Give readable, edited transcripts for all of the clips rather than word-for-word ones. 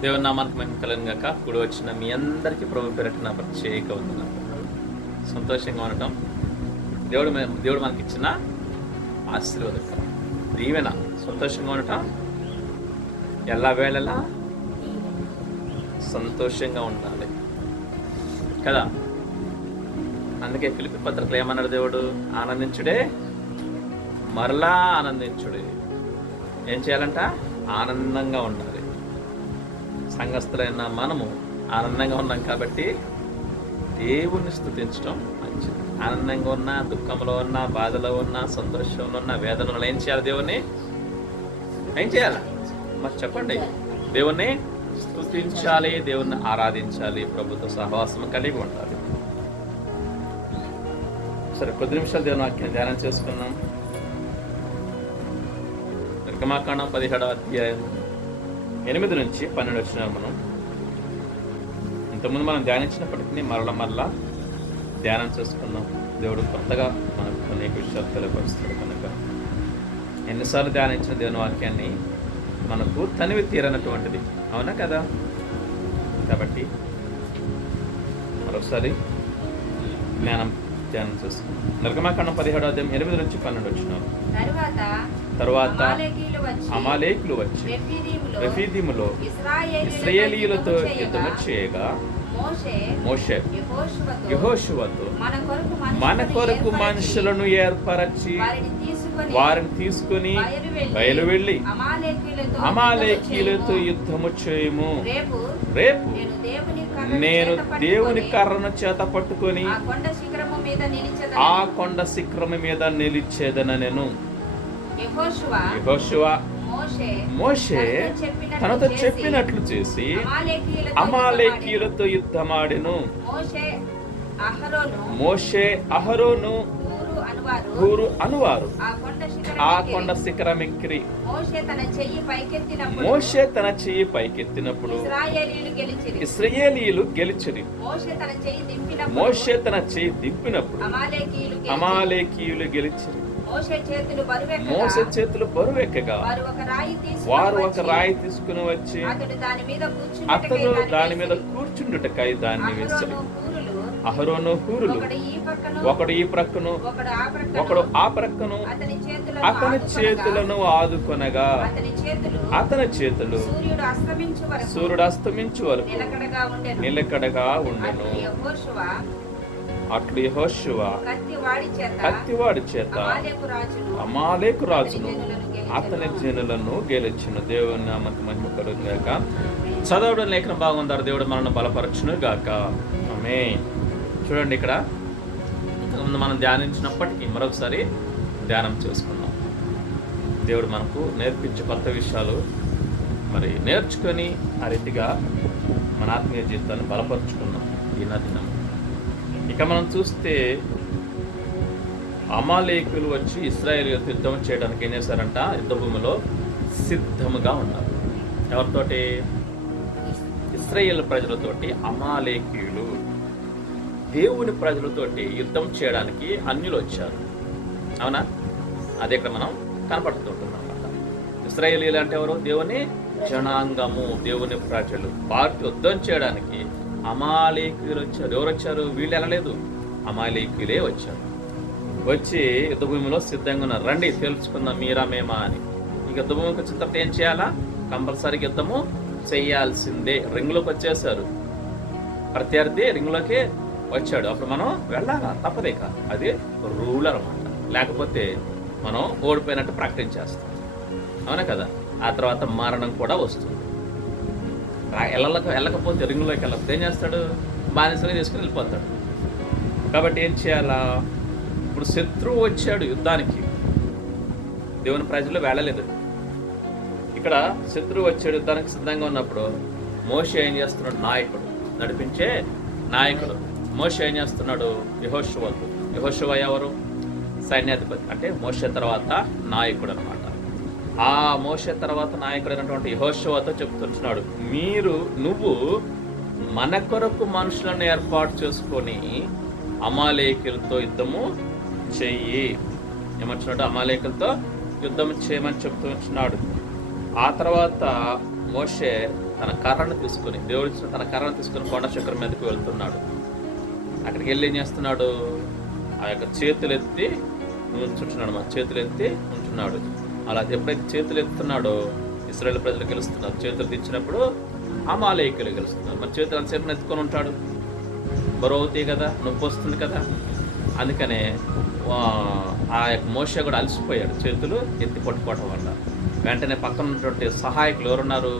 దేవుని నామానికి మహిమ కలుగును గాక. కూడి వచ్చిన మీ అందరికీ ప్రభు పేరట నా ప్రత్యేక వందనాలు. సంతోషంగా ఉండటం దేవుడు మనకి ఇచ్చిన ఆశీర్వాదకరం దీవెన. సంతోషంగా ఉండటం ఎలా వేళలా సంతోషంగా ఉండాలి కదా. అందుకే ఫిలిప్పీ పత్రికలో ఏమన్నాడు దేవుడు? ఆనందించుడే మరలా ఆనందించుడే. ఏం చేయాలంట? ఆనందంగా ఉండాలి. సంఘస్థులైన మనము ఆనందంగా ఉన్నాం కాబట్టి దేవుణ్ణి స్తుతించడం మంచిది. ఆనందంగా ఉన్నా, దుఃఖంలో ఉన్నా, బాధలో ఉన్నా, సంతోషంలో ఉన్నా, వేదనలో ఏం చేయాలి? దేవుణ్ణి ఏం చేయాలి? మరి చెప్పండి. దేవుణ్ణి స్తుతించాలి, దేవుణ్ణి ఆరాధించాలి, ప్రభుత్వ సహవాసం కలిగి ఉండాలి. సరే, కొద్ది నిమిషాలు దేవుని వాక్యాన్ని ధ్యానం చేసుకున్నాం. నిర్గమాకాండం 17వ అధ్యాయం 8 నుంచి 12 వచ్చిన మనం ఇంతకుముందు మనం ధ్యానించినప్పటికీ మరలా ధ్యానం చేసుకున్నాం. దేవుడు కొత్తగా మనకు అనేక విషయాలు తెలియపరుస్తాడు కనుక ఎన్నిసార్లు ధ్యానించిన దేవుని వాక్యాన్ని మనకు తనివి తీరనటువంటిది, అవునా కదా? కాబట్టి మరొకసారి ధ్యానం చేసుకున్నాం. నిర్గమాకాండం 17వ అధ్యాయం 8 నుంచి 12 వచ్చినారు. తరువాత అమాలేకులు వచ్చి రెఫీదీములో ఇశ్రాయేలీయులతో యుద్ధము చేయగా మోషే యెహోషువతో మన కొరకు మనుషులను ఏర్పరచి వారిని తీసుకుని బయలు వెళ్ళి అమాలేకీయులతో యుద్ధము చేయము. రేపు నేను దేవుని కర్రను చేత పట్టుకొని ఆ కొండ శిఖరము మీద నిలిచేదనెను. యెహోషువ మోషే తనతో చెప్పినట్లు చేసి అమాలేకీయులతో యుద్ధమాడెను. మోషే అహరోను హూరు అనువారు ఆ కొండ శిఖరమెక్కిరి. మోషే తన చెయ్యి పైకెత్తినప్పుడు ఇశ్రాయేలీయులు గెలిచిరి. మోషే తన చెయ్యి దింపినప్పుడు అమాలేకీయులు గెలిచిరి. మోషే చేతులు బరువెక్కగా వారు ఒక రాయి తీసుకుని వచ్చి అతడు దాని మీద కూర్చుండుటకై దాన్ని వేశారు. అహరోను హూరులు ఒకడు ఈ ప్రక్కను ఒకడు ఆ ప్రక్కను అతని చేతులను ఆదుకొనగా అతని చేతులు సూర్యుడు అస్తమించు వరకు నిలకడగా ఉండెను. అట్లు యెహోషువ కత్తివాడి చేత అమాలేకు రాజును అతని జనులను గెలిచెను. దేవుని నామమునకు మహిమ కలుగును గాక. చదవడం లేఖన బాగుందారు. దేవుడు మనల్ని బలపరచును గాక. ఆమేన్. చూడండి, ఇక్కడ ఇంతకుముందు మనం ధ్యానించినప్పటికీ మరొకసారి ధ్యానం చేసుకున్నాం. దేవుడు మనకు నేర్పించే కొత్త విషయాలు మరి నేర్చుకొని ఆ రీతిగా మన ఆత్మీయ జీవితాన్ని బలపరుచుకున్నాం ఈ దినం. ఇక మనం చూస్తే అమాలేకులు వచ్చి ఇశ్రాయేలీయులతో యుద్ధం చేయడానికి ఏం చేశారంట? యుద్ధ భూమిలో సిద్ధముగా ఉన్నారు. ఎవరితోటి? ఇశ్రాయేల్ ప్రజలతోటి. అమాలేకీయులు దేవుని ప్రజలతోటి యుద్ధం చేయడానికి అన్యులు వచ్చారు, అవునా? అదే ఇక్కడ మనం కనపడుతుంటున్నాం అన్నమాట. ఇశ్రాయేలీయులు అంటే ఎవరు? దేవుని జనాంగము, దేవుని ప్రజలు. వారితో యుద్ధం చేయడానికి అమాలేకీయులు వచ్చారు. ఎవరు వచ్చారు? వీళ్ళు వెళ్ళలేదు, అమాలేకీయులే వచ్చారు. వచ్చి యుద్ధభూమిలో సిద్ధంగా ఉన్నారు. రండి తెలుసుకుందాం మీరా మేమా అని. ఇక యుద్ధభూమికి వచ్చిన తర్వాత ఏం చేయాలా? కంపల్సరీ యుద్ధము చేయాల్సిందే. రింగులోకి వచ్చేసారు. ప్రత్యర్థి రింగులోకి వచ్చాడు. అప్పుడు మనం వెళ్ళాలా? తప్పదేక. అది రూల్ అనమాట. లేకపోతే మనం ఓడిపోయినట్టు ప్రకటించేస్తాం, అవునా కదా? ఆ తర్వాత మరణం కూడా వస్తుంది. వెళ్ళకపోతే రింగులోకి వెళ్ళకపోతే ఏం చేస్తాడు? బానిసగా తీసుకుని వెళ్ళిపోతాడు. కాబట్టి ఏం చేయాలా? ఇప్పుడు శత్రువు వచ్చాడు యుద్ధానికి, దేవుని ప్రజలు వెళ్ళలేదు. ఇక్కడ శత్రువు వచ్చాడు యుద్ధానికి సిద్ధంగా ఉన్నప్పుడు మోషే ఏం చేస్తున్నాడు? నాయకుడు, నడిపించే నాయకుడు. మోషే ఏం చేస్తున్నాడు? యెహోషువకు. యెహోషువ ఎవరు? సైన్యాధిపతి. అంటే మోషే తర్వాత నాయకుడు అనమాట. ఆ మోషే తర్వాత నాయకుడైనటువంటి యెహోషువతో చెప్తున్నాడు, నువ్వు మన కొరకు మనుషులను ఏర్పాటు చేసుకొని అమాలేకులతో యుద్ధము చెయ్యి. ఏమంటున్నాడు? అమాలేకులతో యుద్ధం చేయమని చెప్తూ ఉంటున్నాడు. ఆ తర్వాత మోషే తన కర్రను తీసుకొని, దేవుడు ఇచ్చిన తన కర్రను తీసుకొని కొండ శిఖరం మీదకి వెళ్తున్నాడు. అక్కడికి వెళ్ళి ఏం చేస్తున్నాడు? ఆ యొక్క చేతులు ఎత్తి ఉంచుంటున్నాడు, మన చేతులు ఎత్తి ఉంటున్నాడు. అలా ఎప్పుడైతే చేతులు ఎత్తున్నాడో ఇశ్రాయేలు ప్రజలు గెలుస్తున్నారు. చేతులు తెచ్చినప్పుడు అమాలేకీయులు గెలుస్తున్నారు. మరి చేతులు అంతసేపు ఎత్తుకొని ఉంటాడు, బరువు అవుతాయి కదా, నొప్పి వస్తుంది కదా. అందుకనే ఆ యొక్క మోషే కూడా అలసిపోయాడు చేతులు ఎత్తి పట్టుకోవటం వల్ల. వెంటనే పక్కన ఉన్నటువంటి సహాయకులు ఎవరున్నారు?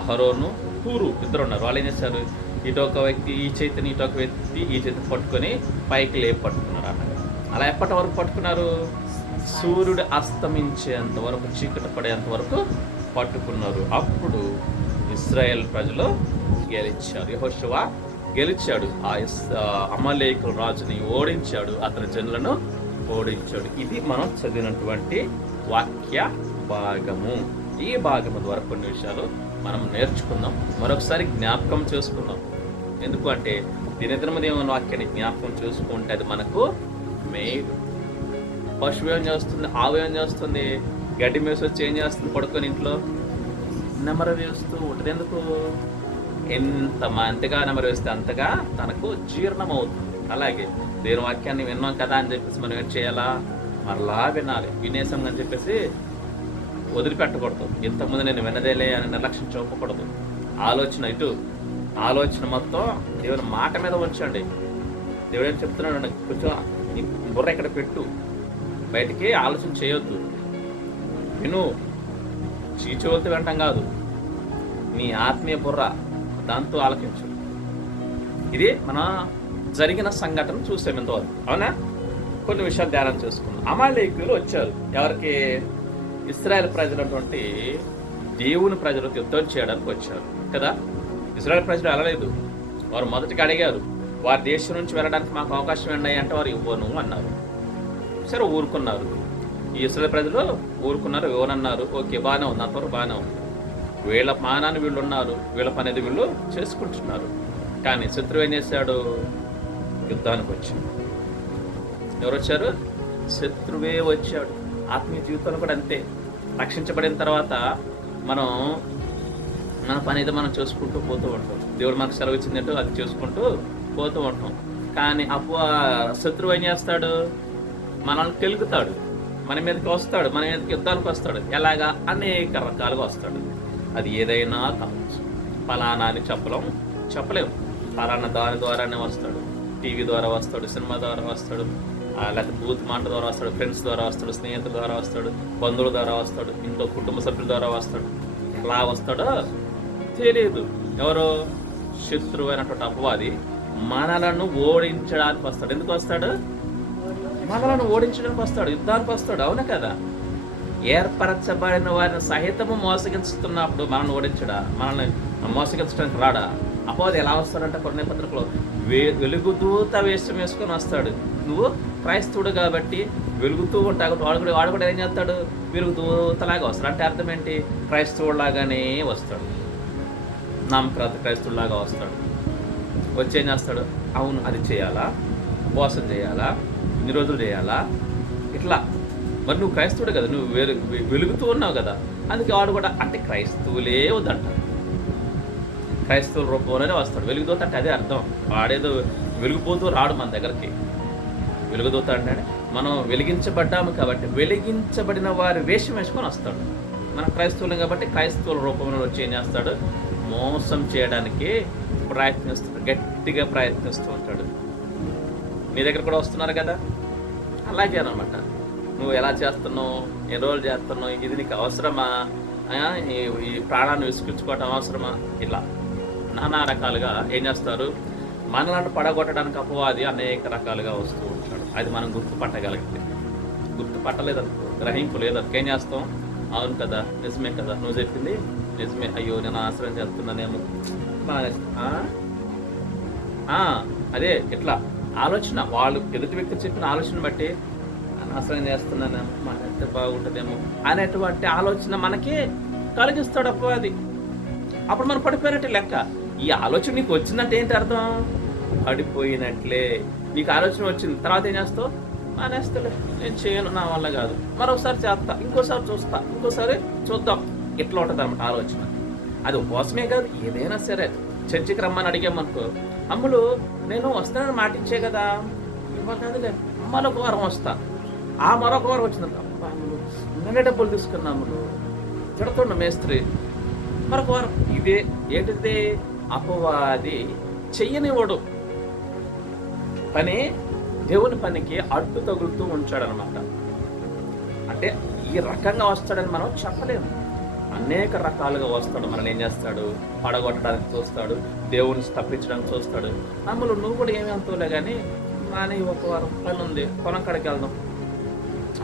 అహరోను, హూరు ఇద్దరు ఉన్నారు. వాళ్ళు ఏం చేశారు? ఇటొక వ్యక్తి ఈ చేతిని, ఇటొక వ్యక్తి ఈ చేతిని పట్టుకొని పైకి లేపి పట్టుకున్నారు అన్నమాట. అలా ఎప్పటి వరకు పట్టుకున్నారు? సూర్యుడు అస్తమించేంత వరకు, చీకటి పడేంత వరకు పట్టుకున్నారు. అప్పుడు ఇశ్రాయేల్ ప్రజలు గెలిచారు. యెహోషువ గెలిచాడు. ఆ అమలేకుల రాజుని ఓడించాడు, అతని జనులను ఓడించాడు. ఇది మనం చదివినటువంటి వాక్య భాగము. ఈ భాగము ద్వారా కొన్ని విషయాలు మనం నేర్చుకుందాం, మరొకసారి జ్ఞాపకం చేసుకుందాం. ఎందుకు అంటే దినదినము దేవుని వాక్యాన్ని జ్ఞాపకం చేసుకుంటే అది మనకు మేలు. పశువు ఏం చేస్తుంది? ఆవు ఏం చేస్తుంది? గడ్డి మేసి వచ్చి ఏం చేస్తుంది? పడుకొని ఇంట్లో నెమర వేస్తూ ఉంటుంది. ఎందుకు? ఎంతగా నెమరు వేస్తే అంతగా తనకు జీర్ణం అవుతుంది. అలాగే దేవుని వాక్యాన్ని విన్నాం కదా అని చెప్పేసి మనం ఏం చేయాలా? మరలా వినాలి. వినేసాం అని చెప్పేసి వదిలిపెట్టకూడదు. ఇంతకుముందు నేను వినదేలే అని నిర్లక్ష్యం చూపకూడదు. ఆలోచన ఇటు, ఆలోచన మొత్తం దేవుని మాట మీద ఉంచండి. దేవుడు ఏం చెప్తున్నాడు? కొంచెం నీ బుర్ర ఇక్కడ పెట్టు, బయటికి ఆలోచన చేయొద్దు. విను, చీచోలతో వినటం కాదు, నీ ఆత్మీయ బుర్ర దాంతో ఆలకించు. ఇది మన జరిగిన సంఘటన చూసాం ఇంతవరకు, అవునా? కొన్ని విషయాలు ధ్యానం చేసుకున్నాం. అమాలేకీయులు వచ్చారు. ఎవరికి? ఇశ్రాయేల్ ప్రజలటువంటి దేవుని ప్రజలకు యుద్ధం చేయడానికి వచ్చారు కదా. ఇశ్రాయేల్ ప్రజలు వెళ్ళలేదు. వారు మొదటిగా అడిగారు, వారి దేశం నుంచి వెళ్ళడానికి మాకు అవకాశం ఉన్నాయి అంటే వారు ఇవ్వను అన్నారు. సరే ఊరుకున్నారు. ఈ ఇశ్రాయేల్ ప్రజలు ఊరుకున్నారు, ఇవ్వనన్నారు. ఓకే, బాగానే ఉంది, అంతవరకు బాగానే ఉంది. వీళ్ళ మానాన్ని వీళ్ళు ఉన్నారు, వీళ్ళ పని అనేది వీళ్ళు చేసుకుంటున్నారు. కానీ శత్రువు ఏం చేశాడు? యుద్ధానికి వచ్చాడు. ఎవరు వచ్చారు? శత్రువే వచ్చాడు. ఆత్మీయ జీవితంలో కూడా అంతే. రక్షించబడిన తర్వాత మనం మన పని అయితే మనం చేసుకుంటూ పోతూ ఉంటాం. దేవుడు మనకు సెలవు ఇచ్చిందంటూ అది చేసుకుంటూ పోతూ ఉంటాం. కానీ శత్రువు ఏం చేస్తాడు? మనల్ని కెలుకుతాడు, మన మీదకి వస్తాడు, మన మీదకి యుద్ధానికి వస్తాడు. ఎలాగా? అనేక రకాలుగా వస్తాడు. అది ఏదైనా కావచ్చు. ఫలానా అని చెప్పలేము. ఫలానా దాని ద్వారానే వస్తాడు. టీవీ ద్వారా వస్తాడు, సినిమా ద్వారా వస్తాడు, లేకపోతే బూత్ మాట ద్వారా వస్తాడు, ఫ్రెండ్స్ ద్వారా వస్తాడు, స్నేహితుల ద్వారా వస్తాడు, బంధువుల ద్వారా వస్తాడు, ఇంట్లో కుటుంబ సభ్యుల ద్వారా వస్తాడు. ఎలా వస్తాడో తెలియదు. ఎవరో? శత్రువు అయినటువంటి అపవాది మనలను ఓడించడానికి వస్తాడు. ఎందుకు వస్తాడు? మనలను ఓడించడానికి వస్తాడు, యుద్ధానికి వస్తాడు. అవునా కదా? ఏర్పరచబడిన వారిని సహితము మోసగించుతున్నప్పుడు మనల్ని ఓడించడా? మనల్ని మోసగించడానికి రాడా? అపవాది ఎలా వస్తాడంటే కొన్ని పత్రికలో వెలుగుదూత వేషం వేసుకొని వస్తాడు. నువ్వు క్రైస్తవుడు కాబట్టి వెలుగుతూ ఉంటావు. వాడు కూడా ఏం చేస్తాడు? వెలుగుదూతలాగా వస్తాడు. అంటే అర్థం ఏంటి? క్రైస్తవుడిలాగానే వస్తాడు, నామకరత క్రైస్తవుడిలాగా వస్తాడు. వచ్చి ఏం చేస్తాడు? అవును, అది చేయాలా, ఉపవాసం చేయాలా, ఇన్ని రోజులు చేయాలా, ఇట్లా. మరి నువ్వు క్రైస్తవుడు కదా, నువ్వు వెలుగుతూ ఉన్నావు కదా. అందుకే వాడు కూడా అంటే క్రైస్తవులే వద్దంట, క్రైస్తవుల రూపంలోనే వస్తాడు. వెలుగుదూత అంటే అదే అర్థం. వాడేదో వెలిగిపోతూ రాడు మన దగ్గరికి. వెలుగుదూత అంటే మనం వెలిగించబడ్డాము కాబట్టి వెలిగించబడిన వారి వేషం వేసుకొని వస్తాడు. మన క్రైస్తవులం కాబట్టి క్రైస్తవుల రూపంలో వచ్చి ఏం చేస్తాడు? మోసం చేయడానికి ప్రయత్నిస్తాడు, గట్టిగా ప్రయత్నిస్తూ ఉంటాడు. నీ దగ్గర కూడా వస్తున్నారు కదా. అలాగే అనమాట. నువ్వు ఎలా చేస్తున్నావు, ఎన్ని రోజులు చేస్తున్నావు, ఇది నీకు అవసరమా, ఈ ప్రాణాన్ని విసిగించుకోవటం అవసరమా, ఇలా నానా రకాలుగా ఏం చేస్తారు? మనలను పడగొట్టడానికి అపవాది అనేక రకాలుగా వస్తూ ఉంటాడు. అది మనం గుర్తుపట్టగలిగితే. గుర్తుపట్టలేదనుకో, గ్రహింపు లేదనుకో ఏం చేస్తాం? అవును కదా, నిజమే కదా, నువ్వు చెప్పింది నిజమే, అయ్యో నేను ఆశ్రయం చేస్తున్నానేమో, అదే ఇట్లా ఆలోచన. వాళ్ళు ఎదుటి వ్యక్తి చెప్పిన ఆలోచన బట్టి ఆశ్రయం చేస్తున్నానేమో, మన ఎంత బాగుంటుందేమో అనేటువంటి ఆలోచన మనకి కలిగిస్తాడు అపవాది. అప్పుడు మనం పడిపోయినట్టే లెక్క. ఈ ఆలోచన నీకు వచ్చిందంటే ఏంటి అర్థం? పడిపోయినట్లే. నీకు ఆలోచన వచ్చింది, తర్వాత ఏం చేస్తావు? మానేస్తలే, నేను చేయను, నా వల్ల కాదు, మరొకసారి చేస్తా, ఇంకోసారి చూస్తా, ఇంకోసారి చూద్దాం, ఇట్లా ఉంటుంది అన్నమాట ఆలోచన. అది ఉపవాసమే కాదు, ఏదైనా సరే. చర్చికి రమ్మని అడిగామనుకో, అమ్ములు నేను వస్తానని మాట ఇచ్చే కదా, ఇవ్వ కాదులే మరొక వారం వస్తా. ఆ మరొక వారం వచ్చిందంట, అమ్ములు నిన్నే డబ్బులు తీసుకున్నా అమ్ములు, తిడుతుండ మేస్త్రి. మరొక వారం ఇదే ఏంటిది? అపవాది చెయ్యనివాడు పని, దేవుని పనికి అడ్డు తగులుతూ ఉంచాడనమాట. అంటే ఈ రకంగా వస్తాడని మనం చెప్పలేము. అనేక రకాలుగా వస్తాడు. మనల్ని ఏం చేస్తాడు? పడగొట్టడానికి చూస్తాడు, దేవుని తప్పించడానికి చూస్తాడు. అమ్ములు నువ్వు కూడా ఏమీ అంతలే కానీ నాని ఒక వారం పని ఉంది, పొలం కాడికి వెళ్దాం.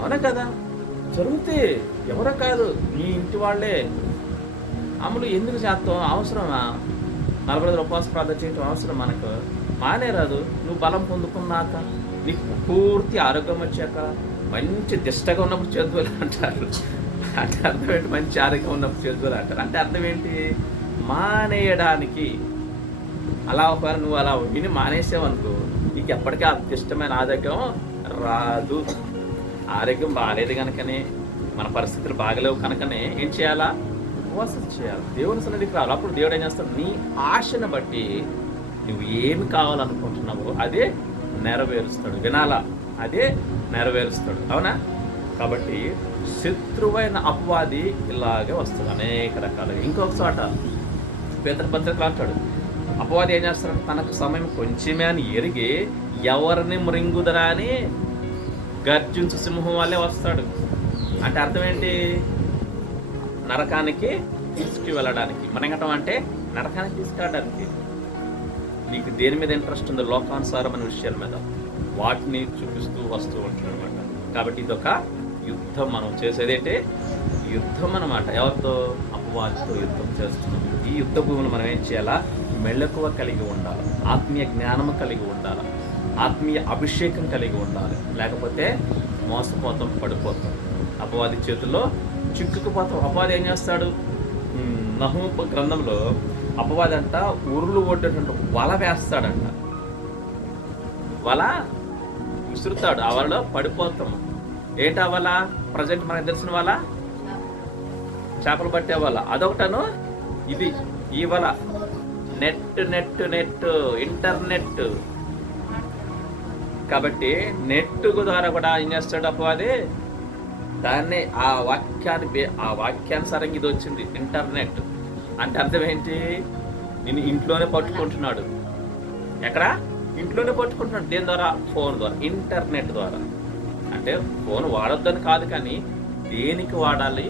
అవునా కదా? జరుగుతే ఎవరో కాదు, మీ ఇంటి వాళ్ళే. అమ్ములు ఎందుకు చేస్తాం? అవసరమా? 40 రోజులు ఉపవాస ప్రార్థన చేయటం అవసరం మనకు? మానే రాదు. నువ్వు బలం పొందుకున్నాక, నీకు పూర్తి ఆరోగ్యం వచ్చాక, మంచి దిష్టగా ఉన్నప్పుడు చేతులు అంటారు. అంటే అర్థం ఏంటి? మంచి ఆరోగ్యం ఉన్నప్పుడు చేతులు అంటారు. అంటే అర్థం ఏంటి? మానేయడానికి. అలా ఒకవేళ నువ్వు అలా విని మానేసావనుకో, నీకు ఎప్పటికీ ఇష్టమైన ఆరోగ్యం రాదు. ఆరోగ్యం బాగాలేదు కనుకనే, మన పరిస్థితులు బాగలేవు కనుకనే ఏం చేయాలా? ఉపవాసం చేయాలి, దేవుని సన్నిధికి రావాలి. అప్పుడు దేవుడు ఏం చేస్తాడు? నీ ఆశను బట్టి నువ్వు ఏమి కావాలనుకుంటున్నావో అదే నెరవేరుస్తాడు. వినాలా? అదే నెరవేరుస్తాడు. అవునా? కాబట్టి శత్రువైన అపవాది ఇలాగే వస్తాడు అనేక రకాలుగా. ఇంకొక చోట పేతురు పత్రికలో అంటాడు, అపవాది ఏం చేస్తాడంటే తనకు సమయం కొంచెమే అని ఎరిగి ఎవరిని మృంగుదరా అని గర్జించు సింహం వల్లే వస్తాడు. అంటే అర్థం ఏంటి? నరకానికి తీసుకు వెళ్ళడానికి. మనంగటం అంటే నరకానికి తీసుకెళ్ళడానికి. నీకు దేని మీద ఇంట్రెస్ట్ ఉందో, లోకానుసారమైన విషయాల మీద, వాటిని చూపిస్తూ వస్తూ ఉంటాడు అనమాట. కాబట్టి ఇదొక యుద్ధం. మనం చేసేదేంటి? యుద్ధం అన్నమాట. ఎవరితో? అపవాదితో యుద్ధం చేస్తున్నాం. ఈ యుద్ధ భూమిలో మనం ఏం చేయాలా? మెళకువ కలిగి ఉండాలి, ఆత్మీయ జ్ఞానము కలిగి ఉండాలి, ఆత్మీయ అభిషేకం కలిగి ఉండాలి. లేకపోతే మోసపోతాం, పడిపోతాం, అపవాది చేతుల్లో చిక్కుకుపోతాం. అపవాది ఏం చేస్తాడు? నహూము గ్రంథంలో అపవాది అంట ఉరులు ఒడ్డేటువంటి వల వేస్తాడంట. వల విసురుతాడు, ఆ వలలో పడిపోతాం. ఏంటి ఆ వల? ప్రజెంట్ మనకు తెలిసిన వల చేపలు పట్టే వల, అదొకటను. ఇది ఈ వల నెట్ నెట్ నెట్ ఇంటర్నెట్. కాబట్టి నెట్ ద్వారా కూడా ఏం చేస్తాడు అపవాది? దాన్నే ఆ వాక్యానుసారంగా ఇది వచ్చింది ఇంటర్నెట్. అంటే అర్థం ఏంటి? నేను ఇంట్లోనే పట్టుకుంటున్నాడు. ఎక్కడ? ఇంట్లోనే పట్టుకుంటున్నాడు. దేని ద్వారా? ఫోన్ ద్వారా, ఇంటర్నెట్ ద్వారా. అంటే ఫోన్ వాడొద్దని కాదు, కానీ దేనికి వాడాలి,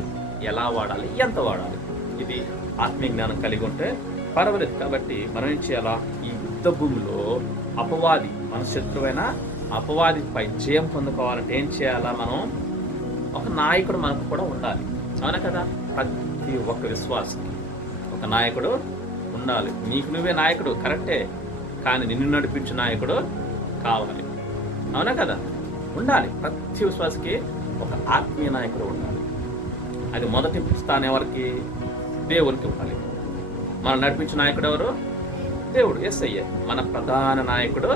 ఎలా వాడాలి, ఎంత వాడాలి, ఇది ఆత్మీయ జ్ఞానం కలిగి ఉంటే పర్వాలేదు. కాబట్టి మనం ఏం చేయాలా? ఈ యుద్ధ భూమిలో అపవాది, మన శత్రువైన అపవాదిపై జయం పొందుకోవాలంటే ఏం చేయాలా? మనం ఒక నాయకుడు మనకు కూడా ఉండాలి. అవునా కదా? ప్రతి ఒక్క విశ్వాసకి ఒక నాయకుడు ఉండాలి. నీకు నువ్వే నాయకుడు కరెక్టే, కానీ నిన్ను నడిపించే నాయకుడు కావాలి. అవునా కదా? ఉండాలి. ప్రతి విశ్వాసకి ఒక ఆత్మీయ నాయకుడు ఉండాలి. అది మొదటి స్థానం ఎవరికి? దేవునికి ఇవ్వాలి. మనం నడిపించే నాయకుడు ఎవరు? దేవుడు, యేసయ్య. మన ప్రధాన నాయకుడు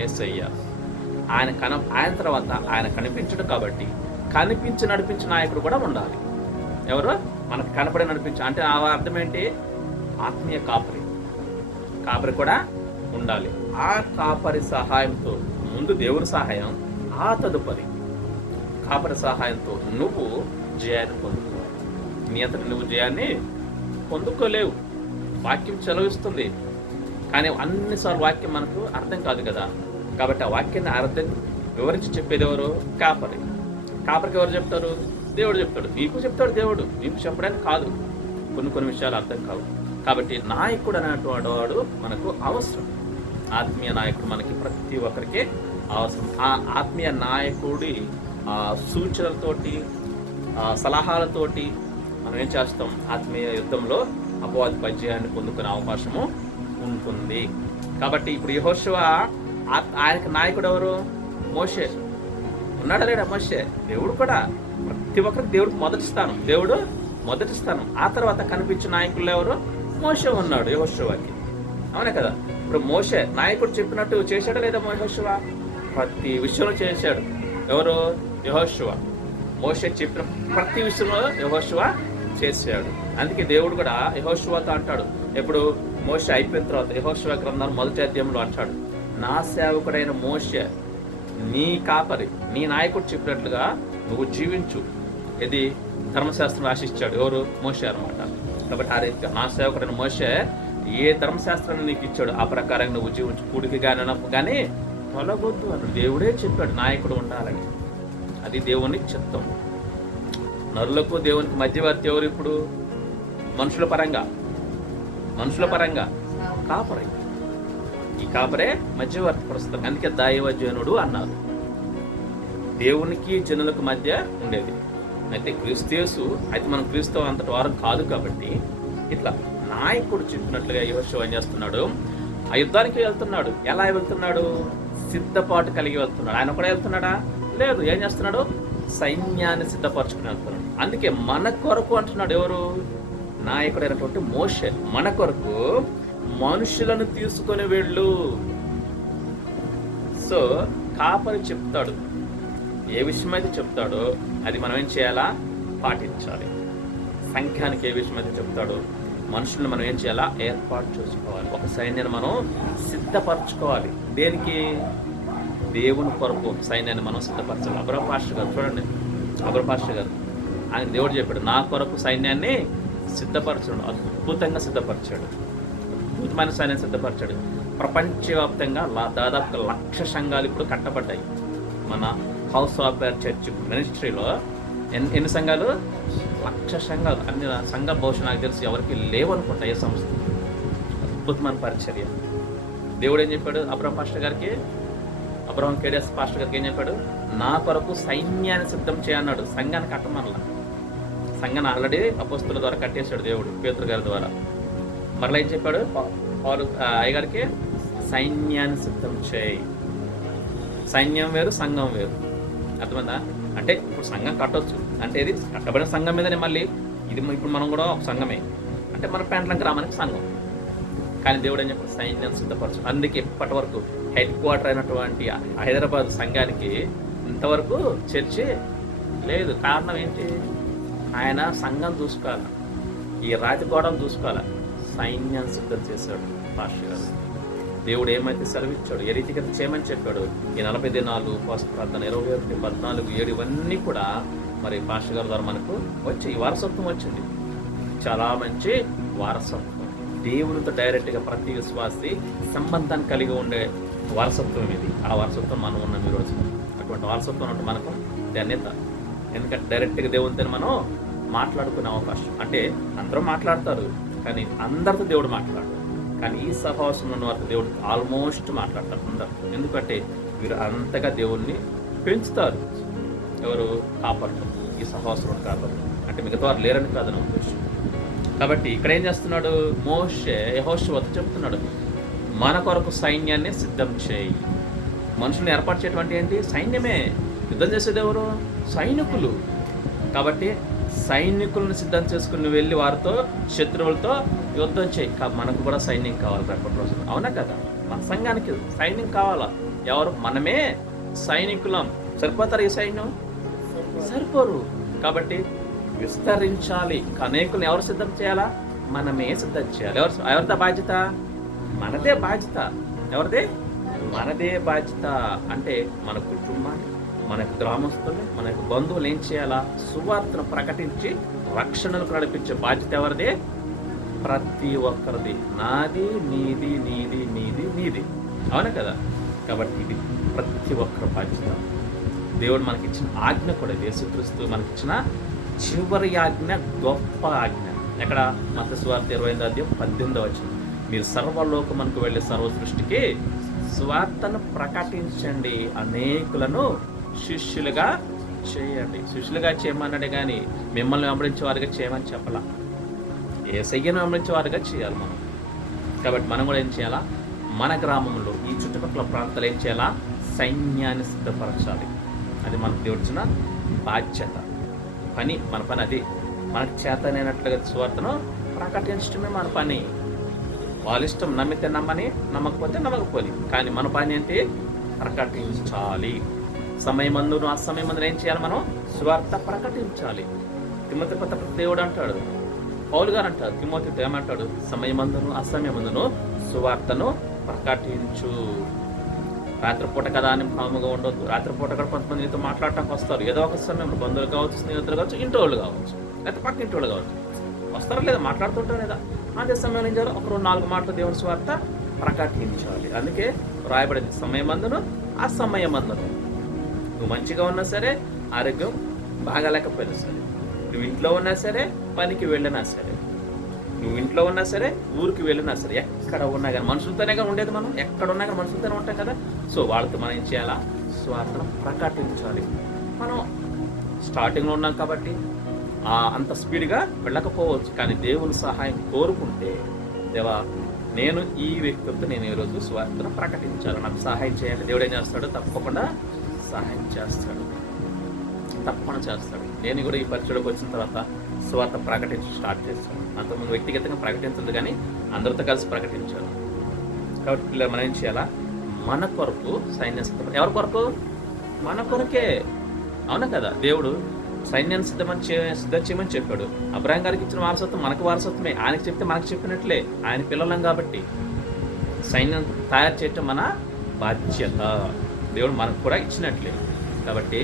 యేసయ్య. ఆయన తర్వాత ఆయన కనిపించడు. కాబట్టి కనిపించి నడిపించే నాయకుడు కూడా ఉండాలి. ఎవరు? మనకు కనపడి నడిపించే, అంటే ఆ అర్థం ఏంటి? ఆత్మీయ కాపరి కూడా ఉండాలి. ఆ కాపరి సహాయంతో, ముందు దేవుని సహాయం, ఆ తదుపరి కాపరి సహాయంతో నువ్వు జయాన్ని పొందుకోవాలి. నీ అంతటి నువ్వు జయాన్ని పొందుకోలేవు. వాక్యం చెలవిస్తుంది, కానీ అన్నిసార్లు వాక్యం మనకు అర్థం కాదు కదా. కాబట్టి ఆ వాక్యాన్ని అర్థం వివరించి చెప్పేది ఎవరు? కాపరికి ఎవరు చెప్తారు? దేవుడు చెప్తాడు. నీకు చెప్తాడు దేవుడు, నీకు చెప్పడానికి కాదు. కొన్ని విషయాలు అర్థం కావు. కాబట్టి నాయకుడు అనేటువంటి వాడు మనకు అవసరం. ఆత్మీయ నాయకుడు మనకి ప్రతి ఒక్కరికి అవసరం. ఆ ఆత్మీయ నాయకుడి సూచనలతోటి, సలహాలతోటి మనం ఏం చేస్తాం? ఆత్మీయ యుద్ధంలో అపవాది విజయాన్ని పొందుకునే అవకాశము ఉంటుంది. కాబట్టి ఇప్పుడు యెహోషువ, ఆయనకు నాయకుడు ఎవరు? మోషే. ఉన్నాడా లేడా మోషే? దేవుడు కూడా. ప్రతి ఒక్కరికి దేవుడికి మొదటి స్థానం. ఆ తర్వాత కనిపించే నాయకులు ఎవరు? మోషే ఉన్నాడు యెహోషువకి. అవునే కదా? ఇప్పుడు మోషే నాయకుడు చెప్పినట్టు చేశాడా లేదా యెహోషువ? ప్రతి విషయంలో చేశాడు. ఎవరు? యెహోషువ. మోషే చెప్పిన ప్రతి విషయంలో యెహోషువ చేశాడు. అందుకే దేవుడు కూడా యెహోషువతో అంటాడు, ఎప్పుడు మోషే అయిపోయిన తర్వాత యెహోషువ గ్రంథం 1వ అధ్యాయంలో అంటాడు, నా సేవకుడైన మోషే నీ కాపరి, నీ నాయకుడు చెప్పినట్లుగా నువ్వు జీవించు. ఇది ధర్మశాస్త్రం రాసిచ్చాడు. ఎవరు? మోషే అనమాట. కాబట్టి ఆ రీతిగా నా సేవకుడైన మోషే ఏ ధర్మశాస్త్రాన్ని నీకు ఇచ్చాడు ఆ ప్రకారంగా నువ్వు జీవించు, కూడికి కానీ అనపు కానీ తొలగొద్దు అని దేవుడే చెప్పాడు. నాయకుడు ఉండాలని. అది దేవుని చిత్తం. నరులకు దేవునికి మధ్యవర్తి ఎవరు? ఇప్పుడు మనుషుల పరంగా కాపరే. ఈ కాపరే మధ్యవర్తి ప్రస్తుతం. అందుకే దైవజనుడు అన్నారు. దేవునికి జనులకు మధ్య ఉండేది. అయితే క్రీస్తు అయితే మనం క్రీస్తు అంతటి వారం కాదు కాబట్టి ఇట్లా నాయకుడు చెప్పినట్లుగా యెహోషువ ఏం చేస్తున్నాడు? ఆ యుద్ధానికి వెళ్తున్నాడు. ఎలా వెళ్తున్నాడు? సిద్ధపాటు కలిగి వెళ్తున్నాడు. ఆయన కూడా వెళ్తున్నాడా? లేదు. ఏం చేస్తున్నాడు? సైన్యాన్ని సిద్ధపరచుకుని వెళ్తున్నాడు. అందుకే మన కొరకు అంటున్నాడు. ఎవరు? నాయకుడైనటువంటి మోషే మన కొరకు మనుషులను తీసుకొని వెళ్ళు. సో కాపరి చెప్తాడు, ఏ విషయం అయితే చెప్తాడో అది మనం ఏం చేయాలా? పాటించాలి. సంఘానికి ఏ విషయం అయితే చెప్తాడో మనుషులను మనం ఏం చేయాలా? ఏర్పాటు చేసుకోవాలి. ఒక సైన్యాన్ని మనం సిద్ధపరచుకోవాలి. దేనికి? దేవుని కొరకు సైన్యాన్ని మనం సిద్ధపరచాలి. అబ్రహాం పాస్టర్ గారు చూడండి, అబ్రహాం పాస్టర్ గారు ఆయన దేవుడు చెప్పాడు, నా కొరకు సైన్యాన్ని సిద్ధపరచాడు. అద్భుతంగా సిద్ధపరిచాడు. అద్భుతమైన సైన్యాన్ని సిద్ధపరిచాడు. ప్రపంచవ్యాప్తంగా దాదాపు 1,00,000 సంఘాలు ఇప్పుడు కట్టబడ్డాయి. మన హౌస్ ఆఫ్ చర్చ్ మినిస్ట్రీలో ఎన్ని సంఘాలు? 1,00,000 సంఘాలు. అన్ని సంఘాలు బహుశా నాకు తెలిసి ఎవరికి లేవనుకుంటా ఏ సంస్థ. అద్భుతమైన పరిచర్య. దేవుడు ఏం చెప్పాడు అబ్రహాం పాస్టర్ గారికి? అబ్రహాం కేడిఎస్ పాస్టర్ గారికి ఏం చెప్పాడు? నా కొరకు సైన్యాన్ని సిద్ధం చేయన్నాడు. సంఘాన్ని కట్టమనలా. సంఘాన్ని ఆల్రెడీ అపోస్తుల ద్వారా కట్టేశాడు దేవుడు, పేతురు గారి ద్వారా. మరలా ఏం చెప్పాడు పౌలు అయ్యగారికి? సైన్యాన్ని సిద్ధం చేయి. సైన్యం వేరు, సంఘం వేరు. అర్థమైందా? అంటే ఇప్పుడు సంఘం కట్టొచ్చు అంటే ఇది కట్టబడిన సంఘం మీదనే మళ్ళీ ఇది ఇప్పుడు మనం కూడా ఒక సంఘమే. అంటే మన పెంట్లం గ్రామానికి సంఘం. కానీ దేవుడు ఏం చెప్పాడు? సైన్యాన్ని సిద్ధపరచు. అందుకే ఇప్పటి వరకు హెడ్ క్వార్టర్ అయినటువంటి హైదరాబాద్ సంఘానికి ఇంతవరకు చర్చి లేదు. కారణం ఏంటి? ఆయన సంఘం చూసుకోవాలి, ఈ రాజగోడం చూసుకోవాలి. సైన్యాన్ని సిద్ధం చేశాడు పాస్టర్ గారు. దేవుడు ఏమైతే సెలవిచ్చాడు, ఏ రీతిగా చేయమని చెప్పాడు, ఈ 40 దినాలు ఉపవాస ప్రార్థన, 21, 14, 7 ఇవన్నీ కూడా మరి పాస్టర్ గారి ద్వారా మనకు వచ్చి ఈ వారసత్వం వచ్చింది. చాలా మంచి వారసత్వం. దేవుడితో డైరెక్ట్గా ప్రతి విశ్వాసి సంబంధాన్ని కలిగి ఉండే వారసత్వం ఇది. ఆ వారసత్వం మనం ఉన్నాం ఈరోజు. అటువంటి వారసత్వం అంటే మనకు ధన్యత. ఎందుకంటే డైరెక్ట్గా దేవునితో మనం మాట్లాడుకునే అవకాశం. అంటే అందరూ మాట్లాడతారు కానీ అందరితో దేవుడు మాట్లాడతారు. కానీ ఈ సహవాసంలో ఉన్న వారితో దేవుడు ఆల్మోస్ట్ మాట్లాడతారు అందరితో. ఎందుకంటే వీరు అంతగా దేవుణ్ణి పెంచుతారు. ఎవరు? కాపాడు. ఈ సహవాసంలో కాపాడు. అంటే మిగతా వారు లేరని కాదని ఉద్దేశం. కాబట్టి ఇక్కడ ఏం చేస్తున్నాడు? మోషే యెహోషువతో చెప్తున్నాడు, మన కొరకు సైన్యాన్ని సిద్ధం చేయి. మనుషుల్ని ఏర్పాటు చేయటువంటి ఏంటి? సైన్యమే. యుద్ధం చేసేది ఎవరు? సైనికులు. కాబట్టి సైనికులను సిద్ధం చేసుకుని వెళ్ళి వారితో శత్రువులతో యుద్ధం చేయి. మనకు కూడా సైన్యం కావాలి రేపటి రోజు. అవునా కదా? మన సంఘానికి సైన్యం కావాలా? ఎవరు? మనమే సైనికులం. సరిపోతారు ఈ సైన్యం? సరిపోరు. కాబట్టి విస్తరించాలి. అనేకులను ఎవరు సిద్ధం చేయాలా? మనమే సిద్ధం చేయాలి. ఎవరితో బాధ్యత? మనదే బాధ్యత. ఎవరిదే? మనదే బాధ్యత. అంటే మన కుటుంబాన్ని, మన గ్రామస్తులు, మన బంధువులు ఏం చేయాలా? సువార్తను ప్రకటించి రక్షణను నడిపించే బాధ్యత ఎవరిదే? ప్రతి ఒక్కరిది. నాది, నీది, నీది, నీది, నీది. అవునా కదా? కాబట్టి ఇది ప్రతి ఒక్కరి బాధ్యత. దేవుడు మనకిచ్చిన ఆజ్ఞ కూడా, యేసుక్రీస్తు మనకిచ్చిన చివరి ఆజ్ఞ గొప్ప ఆజ్ఞ. ఎక్కడ? మత్తయి సువార్త 25వ అధ్యాయం 18వ వచనం. మీరు సర్వలోకమునకు వెళ్ళే సర్వ సృష్టికి సువార్తను ప్రకటించండి, అనేకులను శిష్యులుగా చేయండి. శిష్యులుగా చేయమన్నాడే కానీ మిమ్మల్ని వెంబడించే వారిగా చేయమని చెప్పాల. యేసయ్యను వెంబడించే వారిగా చేయాలి మనం. కాబట్టి మనం కూడా ఏం చేయాలా? మన గ్రామంలో ఈ చుట్టుపక్కల ప్రాంతాలు ఏం చేయాలా? సైన్యాన్ని సిద్ధపరచాలి. అది మనకు దేవుడిచ్చిన బాధ్యత. పని, మన పని అది. మనకు చేతనైనట్లుగా సువార్తను ప్రకటించడమే మన పని. వాళ్ళ ఇష్టం, నమ్మితే నమ్మని, నమ్మకపోతే నమ్మకపోని. కానీ మన పని ఏంటి? ప్రకటించాలి. సమయమందును అసమయమందును ఏం చేయాలి? మనం సువార్త ప్రకటించాలి. తిమోతి పత్రిక దేవుడు అంటాడు, పౌలు గారు అంటారు తిమోతితో ఏమంటాడు, సమయమందును అసమయమందును సువార్తను ప్రకటించు. రాత్రిపూట కదా అని కాముగా ఉండొద్దు. రాత్రిపూట కూడా కొంతమంది నీతో మాట్లాడటానికి వస్తారు. ఏదో ఒక సమయంలో బంధువులు కావచ్చు, స్నేహితులు కావచ్చు, ఇంటి వాళ్ళు కావచ్చు, లేకపోతే పక్క ఇంటి వాళ్ళు కావచ్చు, వస్తారా లేదా, మాట్లాడుతుంటారు లేదా. అదే సమయంలో ఏం చేయాలి, ఒక 2-4 మాటలు దేవుని సువార్త ప్రకటించాలి. అందుకే రాయబడింది సమయమందును అసమయమందును. నువ్వు మంచిగా ఉన్నా సరే, ఆరోగ్యం బాగాలేకపోయినా సరే, నువ్వు ఇంట్లో ఉన్నా సరే, పనికి వెళ్ళినా సరే, నువ్వు ఇంట్లో ఉన్నా సరే, ఊరికి వెళ్ళినా సరే, ఎక్కడ ఉన్నా కానీ మనుషులతోనే కానీ ఉండేది. మనం ఎక్కడ ఉన్నా కానీ మనుషులతోనే ఉంటాం కదా. సో వాళ్ళతో మనం ఏం చేయాలా, స్వార్థను ప్రకటించాలి. మనం స్టార్టింగ్లో ఉన్నాం కాబట్టి అంత స్పీడ్గా వెళ్ళకపోవచ్చు, కానీ దేవుని సహాయం కోరుకుంటే, దేవా నేను ఈ వ్యక్తితో నేను ఈరోజు స్వార్థను ప్రకటించాలి, నాకు సహాయం చేయాలి. దేవుడు ఏం చేస్తాడు, తప్పకుండా సహాయం చేస్తాడు, తప్పకుండా చేస్తాడు. నేను కూడా ఈ పరిచయలోకి వచ్చిన తర్వాత స్వార్థ ప్రకటించి స్టార్ట్ చేస్తాను. అంతకుముందు వ్యక్తిగతంగా ప్రకటించదు, కానీ అందరితో కలిసి ప్రకటించాను. కాబట్టి మనం ఏం చేయాలా, మన కొరకు సైన్యం సిద్ధం. ఎవరి కొరకు? మన కొరకే. అవునా కదా, దేవుడు సైన్యాన్ని సిద్ధం చేయమని చెప్పాడు. అబ్రాహాం గారికి ఇచ్చిన వారసత్వం మనకు వారసత్వమే. ఆయనకు చెప్తే మనకు చెప్పినట్లే, ఆయన పిల్లలం కాబట్టి సైన్యం తయారు చేయటం మన బాధ్యత. దేవుడు మనకు కూడా ఇచ్చినట్లే. కాబట్టి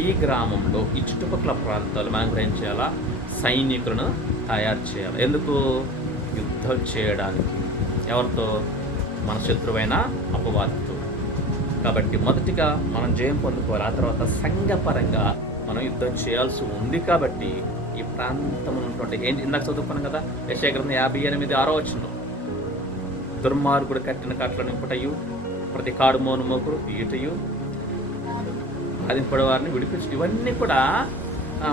ఈ గ్రామంలో ఈ చుట్టుపక్కల ప్రాంతాలు మనం కూడా ఏం చేయాలా, సైనికులను తయారు చేయాలి. ఎందుకు? యుద్ధం చేయడానికి. ఎవరితో? మన శత్రువైన అపవాదితో. కాబట్టి మొదటిగా మనం జయం పొందుకోవాలి. ఆ తర్వాత సంఘపరంగా మనం యుద్ధం చేయాల్సి ఉంది. కాబట్టి ఈ ప్రాంతంలో ఉన్నటువంటి ఇందాక చదువుకున్నాం కదా, యెషయా గ్రంథం 58:6 దుర్మార్గుడు కట్టిన కట్ల నింపుటయు, ప్రతి కాడు మోను మోకుడు ఈటయు, బాధింపడే వారిని విడిపించు. ఇవన్నీ కూడా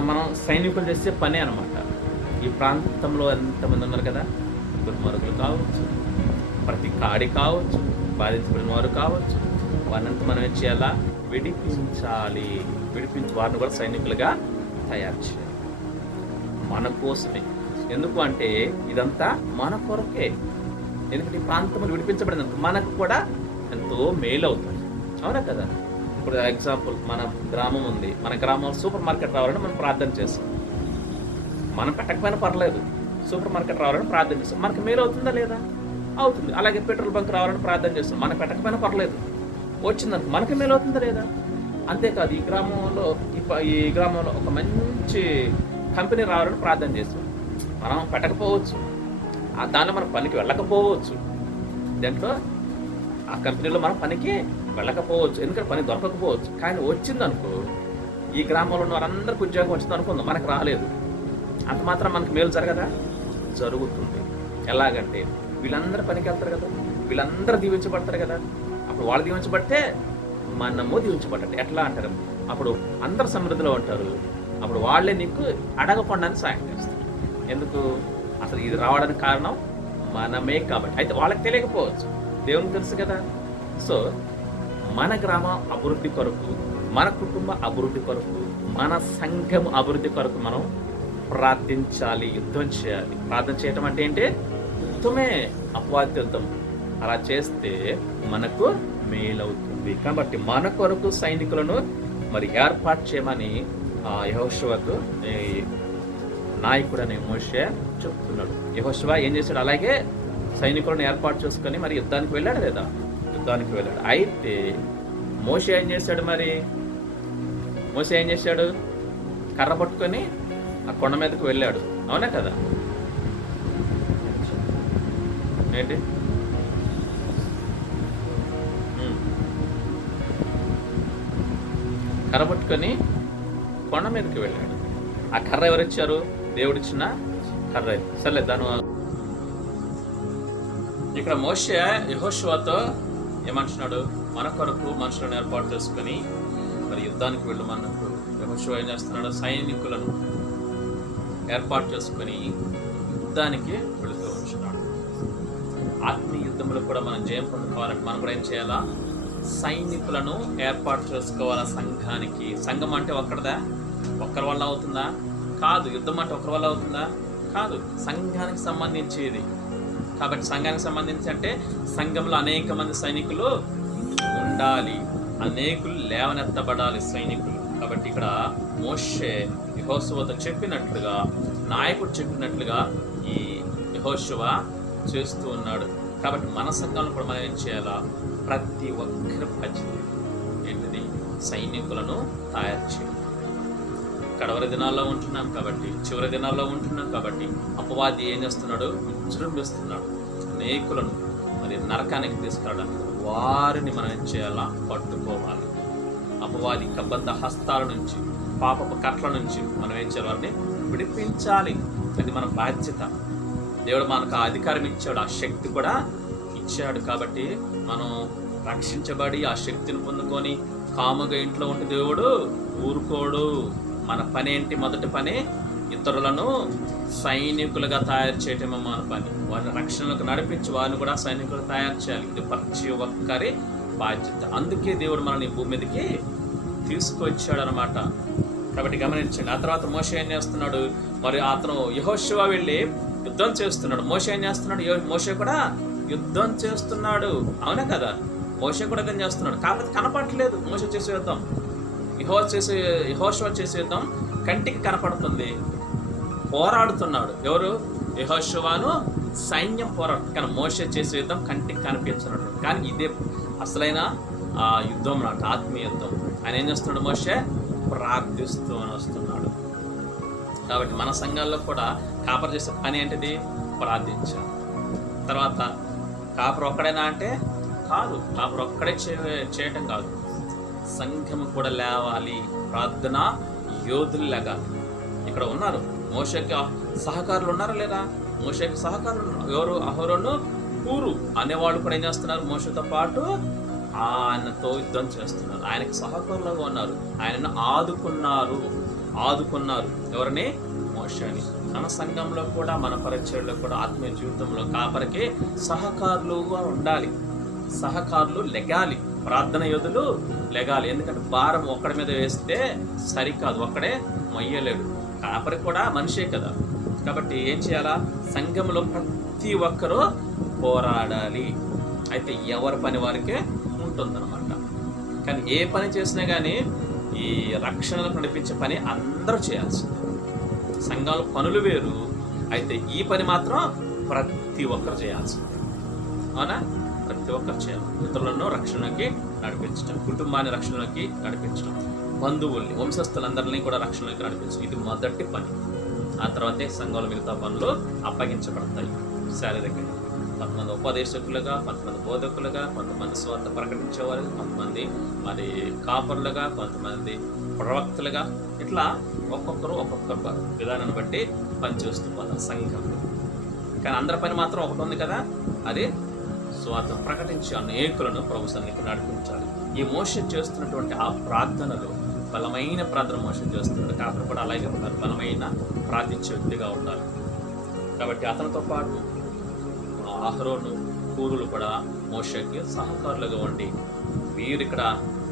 మనం సైనికులు చేసే పనే అనమాట. ఈ ప్రాంతంలో ఎంతమంది ఉన్నారు కదా, దుర్మార్గులు కావచ్చు, ప్రతి కాడి కావచ్చు, బాధించబడిన వారు కావచ్చు, వారినంతా మనం ఏం చేయాలా, విడిపించాలి. విడిపించి వారిని కూడా సైనికులుగా తయారు చేయాలి, మన కోసమే. ఎందుకు అంటే ఇదంతా మన కొరకే. ఎందుకంటే ఈ ప్రాంతంలో విడిపించబడినందుకు మనకు కూడా ఎంతో మేలు అవుతుంది. అవునా కదా. ఇప్పుడు ఎగ్జాంపుల్, మన గ్రామం ఉంది, మన గ్రామంలో సూపర్ మార్కెట్ రావాలని మనం ప్రార్థన చేస్తాం. మనం పెట్టకపోయినా పర్లేదు, సూపర్ మార్కెట్ రావాలని ప్రార్థన చేస్తాం. మనకు మేలు అవుతుందా లేదా? అవుతుంది. అలాగే పెట్రోల్ బంక్ రావాలని ప్రార్థన చేస్తాం. మనం పెట్టకపోయినా పర్లేదు, వచ్చిందనుకో మనకి మేలు అవుతుందా లేదా? అంతేకాదు, ఈ గ్రామంలో ఒక మంచి కంపెనీ రావాలని ప్రార్థన చేస్తాం. మనం పెట్టకపోవచ్చు, దానిలో మనం పనికి వెళ్ళకపోవచ్చు, దాంట్లో ఆ కంపెనీలో మనం పనికి వెళ్ళకపోవచ్చు, ఎందుకంటే పని దొరకకపోవచ్చు. కానీ వచ్చిందనుకో, ఈ గ్రామంలో ఉన్న వారందరికీ ఉద్యోగం వచ్చింది అనుకుందాం, మనకు రాలేదు, అంత మాత్రం మనకు మేలు జరగదా? జరుగుతుంది. ఎలాగంటే వీళ్ళందరూ పనికి వెళ్తారు కదా, వీళ్ళందరూ దీవించబడతారు కదా. అప్పుడు వాళ్ళు దీవించబడితే మనము దీవించబడ్డట్టు. ఎట్లా అంటారు, అప్పుడు అందరు సమృద్ధిలో ఉంటారు. అప్పుడు వాళ్ళే నీకు అడగకుండానే సాయం చేస్తారు. ఎందుకు? అసలు ఇది రావడానికి కారణం మనమే కాబట్టి. అయితే వాళ్ళకి తెలియకపోవచ్చు, దేవునికి తెలుసు కదా. సో మన గ్రామ అభివృద్ధి కొరకు, మన కుటుంబ అభివృద్ధి కొరకు, మన సంఘం అభివృద్ధి కొరకు మనం ప్రార్థించాలి, యుద్ధం చేయాలి. ప్రార్థన చేయటం అంటే ఏంటి? యుద్ధమే, అపవాది యుద్ధం. అలా చేస్తే మనకు మేలవుతుంది. కాబట్టి మన కొరకు సైనికులను మరి ఏర్పాటు చేయమని యెహోషువకు నాయకుడు అనే మోషే చెప్తున్నాడు. యెహోషువ ఏం చేశాడు? అలాగే సైనికులను ఏర్పాటు చేసుకొని మరి యుద్ధానికి వెళ్ళాడు లేదా? యుద్ధానికి వెళ్ళాడు. అయితే మోషే ఏం చేశాడు? మోషే ఏం చేశాడు? కర్ర పట్టుకొని ఆ కొండ మీదకు వెళ్ళాడు. అవునా కదా? ఏంటి? కర్ర పట్టుకొని కొండ మీదకి వెళ్ళాడు. ఆ కర్ర ఎవరు ఇచ్చారు? దేవుడిచ్చిన కర్ర. సరే, దాని ఇక్కడ మోషే యెహోషువతో ఏమంటున్నాడు? మన కొరకు మనుషులను ఏర్పాటు చేసుకుని మరి యుద్ధానికి వెళ్ళమన్నప్పుడు యెహోషువ ఏం చేస్తున్నాడు? సైనికులను ఏర్పాటు చేసుకుని యుద్ధానికి వెళుతూ ఉంటున్నాడు. ఆత్మీయ యుద్ధంలో కూడా మనం జయం పొందుకోవాలంటే మనం కూడా ఏం చేయాలా? సైనికులను ఏర్పాటు చేసుకోవాలా సంఘానికి. సంఘం అంటే ఒక్కరి వల్ల అవుతుందా? కాదు. యుద్ధం అంటే ఒకరి వల్ల అవుతుందా? కాదు. సంఘానికి సంబంధించేది. కాబట్టి సంఘానికి సంబంధించి అంటే సంఘంలో అనేక మంది సైనికులు ఉండాలి, అనేకులు లేవనెత్తబడాలి సైనికులు. కాబట్టి ఇక్కడ మోషే యెహోషువతో చెప్పినట్లుగా, నాయకుడు చెప్పినట్లుగా యెహోషువ చేస్తూ ఉన్నాడు. కాబట్టి మన సంఘంలో కూడా మనం ఏం చేయాలా? ప్రతి ఒక్కరి బాధ్యత ఏంటిది? సైనికులను తయారు చేయాలి. కడవరి దినాల్లో ఉంటున్నాం కాబట్టి, చివరి దినాల్లో ఉంటున్నాం కాబట్టి అపవాది ఏం చేస్తున్నాడు? విజృంభిస్తున్నాడు. అనేకులను మరి నరకానికి తీసుకెళ్ళడానికి వారిని మనం ఏం చేయాలా? పట్టుకోవాలి. అపవాది కబంధ హస్తాల నుంచి, పాపపు కట్ల నుంచి మనం ఏం చేయాలి? వారిని విడిపించాలి. అది మన బాధ్యత. దేవుడు మనకు ఆ అధికారం ఇచ్చాడు, ఆ శక్తి కూడా ఇచ్చాడు. కాబట్టి మనం రక్షించబడి ఆ శక్తిని పొందుకొని కాముగా ఇంట్లో ఉంటే దేవుడు ఊరుకోడు. మన పని ఏంటి? మొదటి పని ఇతరులను సైనికులుగా తయారు చేయటమే మన పని. వారిని రక్షణలకు నడిపించి వారిని కూడా సైనికులు తయారు చేయాలి. ఇది ప్రతి ఒక్కరి బాధ్యత. అందుకే దేవుడు మనల్ని భూమి మీదకి తీసుకొచ్చాడు అనమాట. కాబట్టి గమనించండి. ఆ తర్వాత మోషే ఏం చేస్తున్నాడు? మరి అతను యెహోషువ వెళ్ళి యుద్ధం చేస్తున్నాడు. మోషే ఏం చేస్తున్నాడు? మోషే కూడా యుద్ధం చేస్తున్నాడు. అవునా కదా? మోషే కూడా యుద్ధం చేస్తున్నాడు. కాకపోతే కనపడట్లేదు మోషే చేసే యుద్ధం. యెహోషువ చేసే యుద్ధం కంటికి కనపడుతుంది. పోరాడుతున్నాడు ఎవరు? యెహోషువను సైన్యం పోరాడుతుంది. కానీ మోషే చేసే యుద్ధం కంటికి కనిపించినట్టు. కానీ ఇదే అసలైన యుద్ధం నాట, ఆత్మీయ యుద్ధం. ఆయన ఏం చేస్తున్నాడు? మోషే ప్రార్థిస్తూ వస్తున్నాడు. కాబట్టి మన సంఘాల్లో కూడా కాపరి చేసే పని ఏంటిది? ప్రార్థించాలి. తర్వాత కాపరి ఒక్కడేనా అంటే కాదు. కాపరి ఒక్కడే చేయటం కాదు, సంఘం కూడా లేవాలి. ప్రార్థన యోధులు లేగాలి. ఇక్కడ ఉన్నారు మోషేకి సహకారులు ఉన్నారా లేదా? మోషేకి సహకారులు ఉన్నారు. ఎవరు? అహరోను, హూరు అనేవాళ్ళు కూడా ఏం చేస్తున్నారు? మోషేతో పాటు ఆయనతో యుద్ధం చేస్తున్నారు. ఆయనకి సహకారులుగా ఉన్నారు. ఆయనను ఆదుకున్నారు. ఎవరిని? మోషేని. మన సంఘంలో కూడా, మన పరిచయంలో కూడా, ఆత్మీయ జీవితంలో కాపరికి సహకారులుగా ఉండాలి. సహకారులు లెగాలి. ప్రార్థన యోధులు లెగాలి. ఎందుకంటే భారం ఒక్కడి మీద వేస్తే సరికాదు, ఒక్కడే మొయ్యలేడు. కాపరి కూడా మనిషే కదా. కాబట్టి ఏం చేయాలా? సంఘంలో ప్రతి ఒక్కరూ పోరాడాలి. అయితే ఎవరి పని వారికే ఉంటుందన్నమాట. కానీ ఏ పని చేసినా కానీ ఈ రక్షణలకు నడిపించే పని అందరూ చేయాల్సిందే. సంఘాలు పనులు వేరు, అయితే ఈ పని మాత్రం ప్రతి ఒక్కరు చేయాల్సిందే. అవునా? ప్రతి ఒక్కరు చేయాలి. ఇతరులను రక్షణకి నడిపించడం, కుటుంబాన్ని రక్షణలోకి నడిపించడం, బంధువుల్ని, వంశస్థులందరినీ కూడా రక్షణలోకి నడిపించడం, ఇది మొదటి పని. ఆ తర్వాతే సంఘాల మిగతా పనులు అప్పగించబడతాయి. శారీరకంగా కొంతమంది ఉపదేశకులుగా, కొంతమంది బోధకులుగా, కొంతమంది స్వార్థ ప్రకటించేవారు, కొంతమంది మరి కాపర్లుగా, కొంతమంది ప్రవక్తలుగా, ఇట్లా ఒక్కొక్కరు ఒక్కొక్క విధానాన్ని బట్టి పనిచేస్తూ పోతారు సంఘంలో. కానీ అందరి పని మాత్రం ఒకటి ఉంది కదా, అది స్వార్థ ప్రకటించి అనేకులను ప్రభు సన్నిధికి నడిపించాలి. ఈ మోషే చేస్తున్నటువంటి ఆ ప్రార్థనలు బలమైన ప్రార్థన మోషే చేస్తున్నాడు. కాపరి కూడా అలాగే ఉన్నారు, బలమైన ప్రార్థించే వ్యక్తిగా ఉండాలి. కాబట్టి అతనితో పాటు అహరోను, హూరులు కూడా మోషేకి సహకారులుగా ఉండి వీరు ఇక్కడ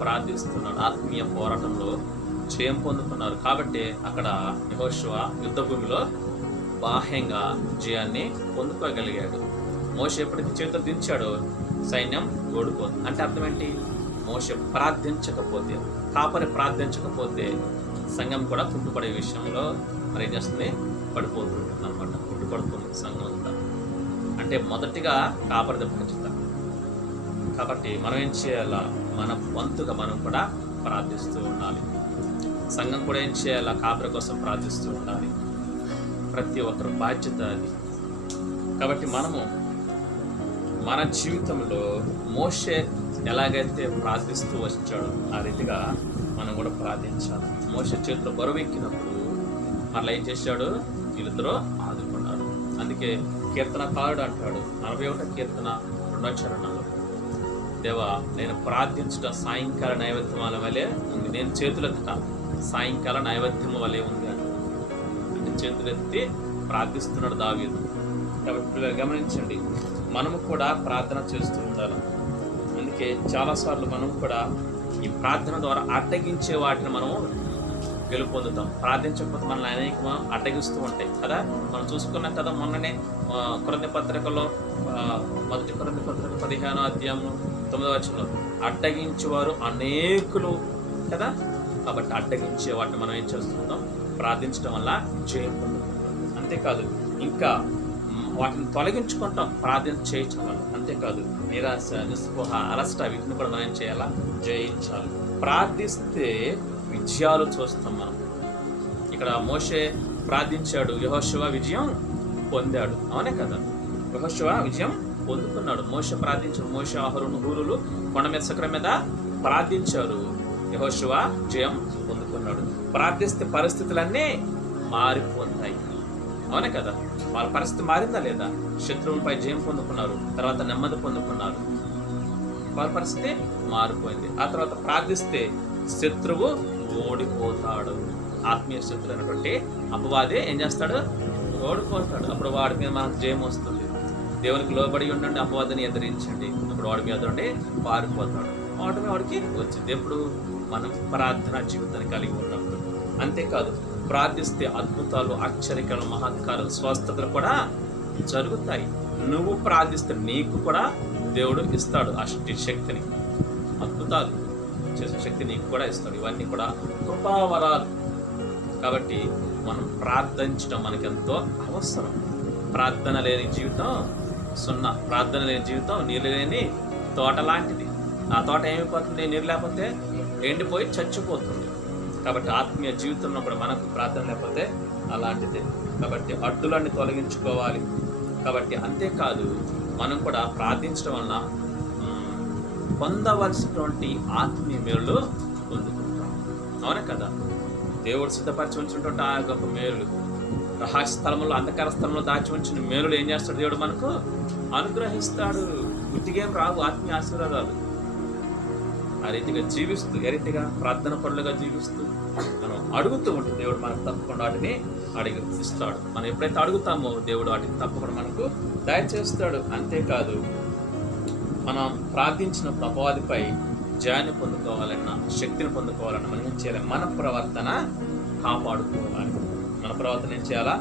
ప్రార్థిస్తున్నారు. ఆత్మీయ పోరాటంలో జయం పొందుతున్నారు. కాబట్టి అక్కడ యెహోషువ యుద్ధ భూమిలో బాహ్యంగా జయాన్ని పొందుకోగలిగాడు. మోషే ఎప్పటికీ చేతులు దించాడో సైన్యం ఓడిపోతుంది. అంటే అర్థం ఏంటి? మోషే ప్రార్థించకపోతే, కాపరి ప్రార్థించకపోతే సంఘం కూడా కుంటుపడే విషయంలో మరి ఏం చేస్తుంది? పడిపోతుంది అనమాట. కుంటుపడుతుంది సంఘం అంతా. అంటే మొదటిగా కాపరిది బాధ్యత. కాబట్టి మనం ఏం చేయాలా? మన వంతుగా మనం కూడా ప్రార్థిస్తూ ఉండాలి. సంఘం కూడా ఏం చేయాలా? కాపరి కోసం ప్రార్థిస్తూ ఉండాలి. ప్రతి ఒక్కరు బాధ్యత అది. కాబట్టి మనము మన జీవితంలో మోషే ఎలాగైతే ప్రార్థిస్తూ వచ్చాడో ఆ రీతిగా మనం కూడా ప్రార్థించాలి. మోషే చేతిలో బరువెక్కినప్పుడు మరలా ఏం చేశాడు? వీళ్ళిద్దరూ ఆదుకున్నారు. అందుకే కీర్తనకారుడు అంటాడు, 41వ కీర్తన 2వ చరణంలో, దేవా నేను ప్రార్థించుట సాయంకాల నైవేద్యమాల వలె ఉంది. నేను చేతులెత్తుట సాయంకాల నైవేద్యం వలె ఉంది అంటే చేతులెత్తి ప్రార్థిస్తున్నాడు దావీదు. కాబట్టి గమనించండి, మనము కూడా ప్రార్థన చేస్తూ ఉండాలి. అందుకే చాలాసార్లు మనం కూడా ఈ ప్రార్థన ద్వారా అడ్డగించే వాటిని మనము గెలుపొందుతాం. ప్రార్థించకపోతే మనల్ని అనేక అడ్డగిస్తూ ఉంటాయి కదా. మనం చూసుకున్నాం కదా మొన్ననే కొరింథీ పత్రికలో, మొదటి కొరింథీ పత్రిక 15వ అధ్యాయం 9వ వచనంలో అడ్డగించేవారు అనేకులు కదా. కాబట్టి అడ్డగించే వాటిని మనం ఏం చేస్తుంటాం? ప్రార్థించడం వల్ల జయం పొందుతాం. అంతేకాదు, ఇంకా వాటిని తొలగించుకుంటాం ప్రార్థన చేయటం వల్ల. అంతేకాదు నిరాశ, నిస్పృహ, అలసట వీటిని కూడా మనం ఏం చేయాలా? జయించాలి. ప్రార్థిస్తే విజయాలు చూస్తాం మనం. ఇక్కడ మోషే ప్రార్థించాడు, యెహోషువ విజయం పొందాడు. అవునే కదా? యెహోషువ విజయం పొందుకున్నాడు. మోషే ప్రార్థించాడు. మోషే, అహరోను, హూరులు కొండ మీద శిఖరం మీద ప్రార్థించారు. యెహోషువ జయం పొందుకున్నాడు. ప్రార్థిస్తే పరిస్థితులన్నీ మారిపోతాయి. అవునే కదా? వాళ్ళ పరిస్థితి మారిందా లేదా? శత్రువులపై జయం పొందుకున్నారు, తర్వాత నెమ్మది పొందుకున్నారు. వాళ్ళ పరిస్థితి మారిపోయింది. ఆ తర్వాత ప్రార్థిస్తే శత్రువు ఓడిపోతాడు. ఆత్మీయ శత్రువు అయినటువంటి అపవాది ఏం చేస్తాడు? ఓడిపోతాడు. అప్పుడు వాడి మీద మనకు జయం వస్తుంది. దేవునికి లోబడి ఉండండి, అపవాదిని ఎదిరించండి. అప్పుడు వాడి మీద ఉండి పారిపోతాడు. వాడికి వచ్చింది ఎప్పుడు? మనం ప్రార్థనా జీవితాన్ని కలిగి ఉన్నప్పుడు. అంతేకాదు ప్రార్థిస్తే అద్భుతాలు, ఆశ్చర్యకాలు, మహత్కారాలు, స్వస్థతలు కూడా జరుగుతాయి. నువ్వు ప్రార్థిస్తే నీకు కూడా దేవుడు ఇస్తాడు ఆ శక్తిని. అద్భుతాలు చేసే శక్తి నీకు కూడా ఇస్తాడు. ఇవన్నీ కూడా కృపావరాలు. కాబట్టి మనం ప్రార్థించడం మనకెంతో అవసరం. ప్రార్థన లేని జీవితం సున్నా. ప్రార్థన లేని జీవితం నీళ్ళు లేని తోట లాంటిది. ఆ తోట ఏమైపోతుంది? నీరు లేకపోతే ఎండిపోయి చచ్చిపోతుంది. కాబట్టి ఆత్మీయ జీవితంలో కూడా మనకు ప్రార్థన లేకపోతే అలాంటిదే. కాబట్టి అడ్డులన్నీ తొలగించుకోవాలి. కాబట్టి అంతేకాదు మనం కూడా ప్రార్థించడం వలన పొందవలసినటువంటి ఆత్మీయ మేలు పొందుకుంటాం. అవునా కదా? దేవుడు సిద్ధపరిచి ఉంచినటువంటి ఆ గొప్ప మేలు, రహస్య స్థలంలో, అంధకార స్థలంలో దాచి ఉంచిన మేలులు ఏం చేస్తాడు? దేవుడు మనకు అనుగ్రహిస్తాడు. గుట్టిగేం రావు ఆత్మీయ ఆశీర్వాదాలు. ఆ రీతిగా జీవిస్తూ, ఏ రీతిగా ప్రార్థన పరులుగా జీవిస్తూ మనం అడుగుతూ ఉంటే దేవుడు మనకు తప్పకుండా వాటిని ఇస్తాడు. మనం ఎప్పుడైతే అడుగుతామో దేవుడు వాటిని తప్పకుండా మనకు దయచేస్తాడు. అంతేకాదు మనం ప్రార్థించినప్పుడు అపవాదిపై జయాన్ని పొందుకోవాలన్నా, శక్తిని పొందుకోవాలన్నా మనం ఏం చేయాలి? మన ప్రవర్తన కాపాడుకోవాలి. మన ప్రవర్తన ఏం చేయాలా?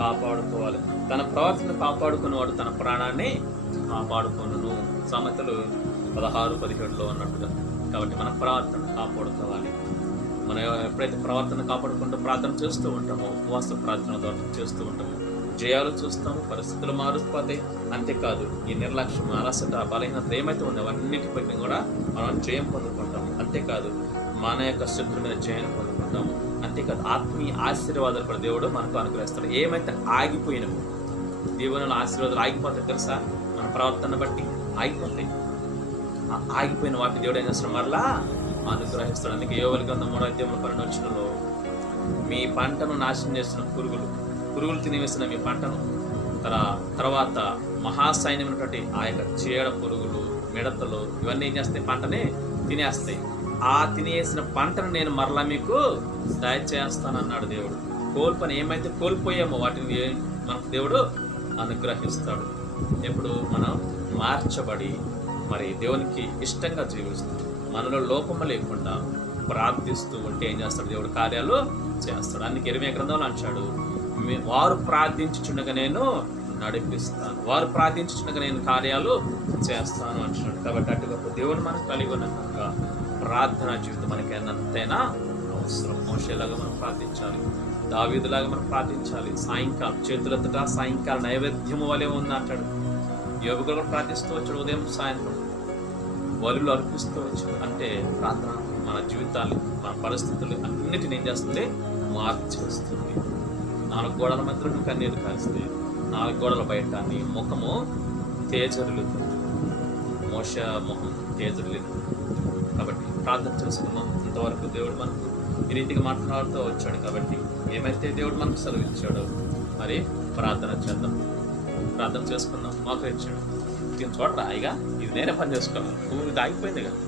కాపాడుకోవాలి. తన ప్రవర్తన కాపాడుకునేవాడు తన ప్రాణాన్ని కాపాడుకొనును. సామెతలు 16:17 అన్నట్టుగా. కాబట్టి మన ప్రవర్తన కాపాడుకోవాలి. మనం ఎప్పుడైతే ప్రవర్తన కాపాడుకుంటూ ప్రార్థన చేస్తూ ఉంటామో, ఉపవాస ప్రార్థన ద్వారా చేస్తూ ఉంటామో, జయాలు చూస్తాము, పరిస్థితులు మారిపోతాయి. అంతేకాదు ఈ నిర్లక్ష్యం, అలసట, బలహీనత ఏమైతే ఉన్నాయో అన్నిటిపై కూడా మనం జయం పొందుకుంటాము. అంతేకాదు మన యొక్క శత్రు మీద జయం పొందుకుంటాము. అంతేకాదు ఆత్మీయ ఆశీర్వాదాలు కూడా దేవుడు మనకు అనుగ్రహిస్తాడు. ఏమైతే ఆగిపోయినామో, దేవుని ఆశీర్వాదాలు ఆగిపోతాయి తెలుసా? మన ప్రవర్తన బట్టి ఆగిపోతాయి. ఆగిపోయిన వాటిని దేవుడు ఏం చేస్తాడు? మరలా అనుగ్రహిస్తాడు. అందుకే యోవేలు గ్రంథం 3:12 మీ పంటను నాశనం చేస్తున్న పురుగులు తినివేసిన మీ పంటను, తర్వాత మహాసైన్యమైనటువంటి ఆ యొక్క చీడ పురుగులు, మిడతలు ఇవన్నీ ఏం చేస్తాయి? పంటని తినేస్తాయి. ఆ తినేసిన పంటను నేను మరలా మీకు దయచేస్తానన్నాడు దేవుడు. కోల్పని ఏమైతే కోల్పోయామో వాటిని మనకు దేవుడు అనుగ్రహిస్తాడు. ఎప్పుడు మనం మార్చబడి మరి దేవునికి ఇష్టంగా జీవిస్తూ మనలో లోపము లేకుండా ప్రార్థిస్తూ ఉంటే ఏం చేస్తాడు? దేవుడు కార్యాలు చేస్తాడు. అందుకే ఇర్మీయా గ్రంథంలో అంటాడు, వారు ప్రార్థించుచుండగా నేను నడిపిస్తాను, వారు ప్రార్థించుచుండగా నేను కార్యాలు చేస్తాను అంటున్నాడు. కాబట్టి అటు గొప్ప దేవుడు మనకు కలిగి ఉన్న కనుక ప్రార్థనా జీవితం మనకి ఎంతైనా అవసరం. మోషేలాగా మనం ప్రార్థించాలి, దావీదులాగా మనం ప్రార్థించాలి. సాయంకాలం చేతులెత్తట సాయంకాలం నైవేద్యము వలె ఉంది అంటాడు. యోబు కూడా ప్రార్థిస్తూ వచ్చాడు, ఉదయం సాయంత్రం బలులు అర్పిస్తూ వచ్చాడు. అంటే ప్రార్థన మన జీవితాలు, మన పరిస్థితులు అన్నిటిని ఏం చేస్తుంది? మార్చేస్తుంది. 4 గోడల మధ్యలో కన్నీరు కారిస్తే 4 గోడల బయట నీ ముఖము తేజరులుతుంది. మోషే ముఖం తేజరులుతుంది. కాబట్టి ప్రార్థన చేసుకున్నాం. ఇంతవరకు దేవుడు మనకు ఈ రీతిగా మాట్లాడుతూ వచ్చాడు. కాబట్టి ఏమైతే దేవుడు మనకు సెలవిచ్చాడో మరి ప్రార్థన చేద్దాం, ప్రార్థన చేసుకుందాం. మోకరించాడు. దీని చూడరా ఇక ఇది నేనే పని చేసుకోవాలి, నువ్వు ఇది ఆగిపోయింది కదా.